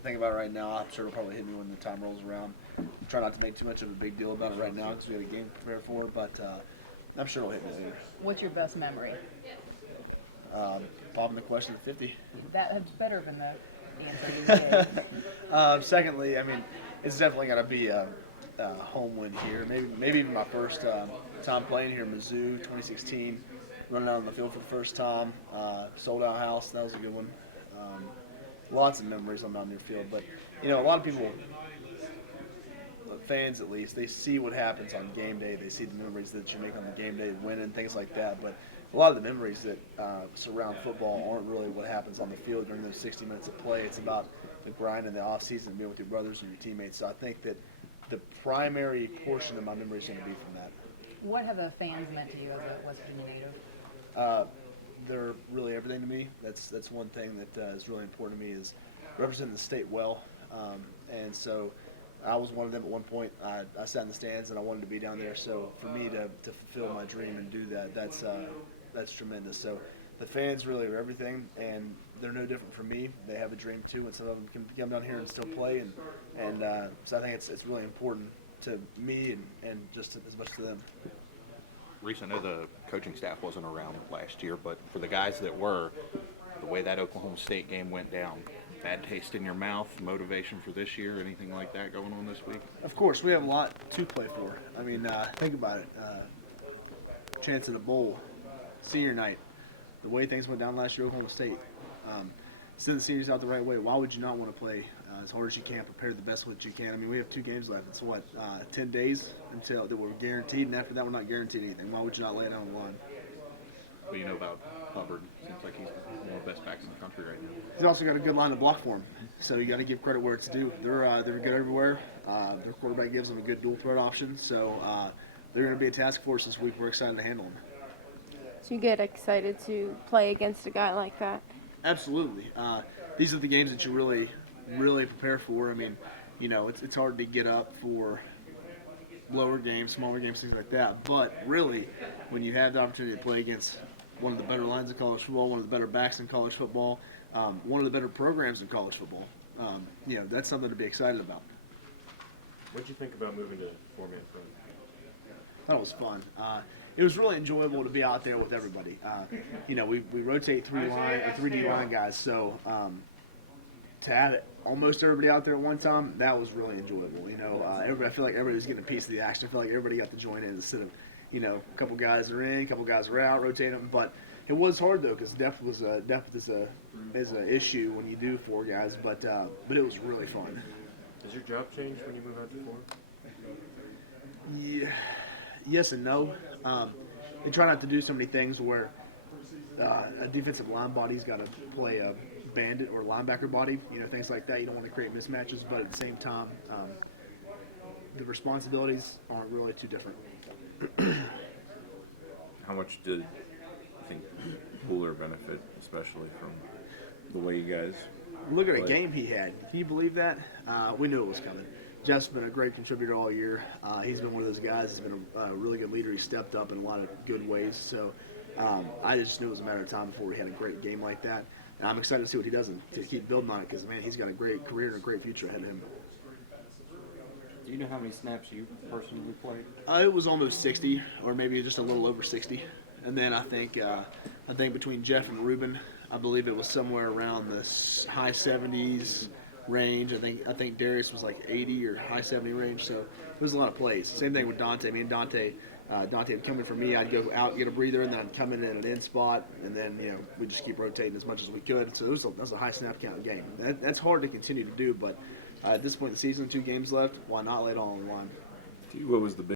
think about it right now. I'm sure it'll probably hit me when the time rolls around. Try not to make too much of a big deal about it right now because we have a game to prepare for, but I'm sure it'll hit me later. What's your best memory? Popping the question at 50. That's better than the answer you gave. Secondly, I mean, it's definitely got to be a home win here. Maybe even my first time playing here in Mizzou, 2016, running out on the field for the first time. Sold out house, that was a good one. Lots of memories on Mountaineer Field, but a lot of people, fans at least, they see what happens on game day. They see the memories that you make on the game day, winning, things like that. But a lot of the memories that surround football aren't really what happens on the field during those 60 minutes of play. It's about the grind in the offseason, being with your brothers and your teammates. So I think that the primary portion of my memory is going to be from that. What have the fans meant to you as a West Virginia native? They're really everything to me. That's one thing that is really important to me is representing the state well. And so I was one of them at one point. I sat in the stands and I wanted to be down there. So for me to fulfill my dream and do that, that's tremendous. So the fans really are everything, and they're no different from me. They have a dream too, and some of them can come down here and still play. And so I think it's really important to me and just as much to them. Reese, I know the coaching staff wasn't around last year, but for the guys that were, the way that Oklahoma State game went down, bad taste in your mouth, motivation for this year, anything like that going on this week? Of course, we have a lot to play for. I mean, think about it. Chance at a bowl, senior night, the way things went down last year, Oklahoma State. Send the seniors out the right way. Why would you not want to play as hard as you can, prepare the best what you can? I mean, we have 2 games left. It's 10 days until that we're guaranteed, and after that, we're not guaranteed anything. Why would you not lay it on the line? What do you know about Hubbard? Seems like he's one of the best backs in the country right now. He's also got a good line to block for him, so you got to give credit where it's due. They're good everywhere. Their quarterback gives them a good dual threat option, so they're going to be a task force this week. We're excited to handle them. So you get excited to play against a guy like that? Absolutely. These are the games that you really, really prepare for. I mean, it's hard to get up for lower games, smaller games, things like that. But really, when you have the opportunity to play against one of the better lines of college football, one of the better backs in college football, one of the better programs in college football, that's something to be excited about. What did you think about moving to 4-man front? That was fun. It was really enjoyable to be out there with everybody. We rotate 3D line guys, so to have almost everybody out there at one time, that was really enjoyable. I feel like everybody was getting a piece of the action. I feel like everybody got to join in instead of, a couple guys are in, a couple guys are out, rotate them. But it was hard though because depth is an issue when you do 4 guys. But it was really fun. Does your job change when you move out to 4? Yeah. Yes and no. They try not to do so many things where a defensive line body's got to play a bandit or linebacker body, things like that. You don't want to create mismatches, but at the same time, the responsibilities aren't really too different. How much did you think Cooler benefit, especially from the way you guys Look at a played? game he had. Can you believe that? We knew it was coming. Jeff's been a great contributor all year. He's been one of those guys. He's been a really good leader. He stepped up in a lot of good ways. So I just knew it was a matter of time before we had a great game like that. And I'm excited to see what he does and to keep building on it because, man, he's got a great career and a great future ahead of him. Do you know how many snaps you personally played? It was almost 60, or maybe just a little over 60. And then I think between Jeff and Ruben, I believe it was somewhere around the high 70s range. I think Darius was like 80 or high 70 range. So it was a lot of plays. Same thing with Dante. Me and Dante would come in for me. I'd go out, get a breather, and then I'd come in at an end spot, and then we just keep rotating as much as we could. So that was a high snap count game. That's hard to continue to do, but at this point in the season, 2 games left. Why not lay it all on the line? What was the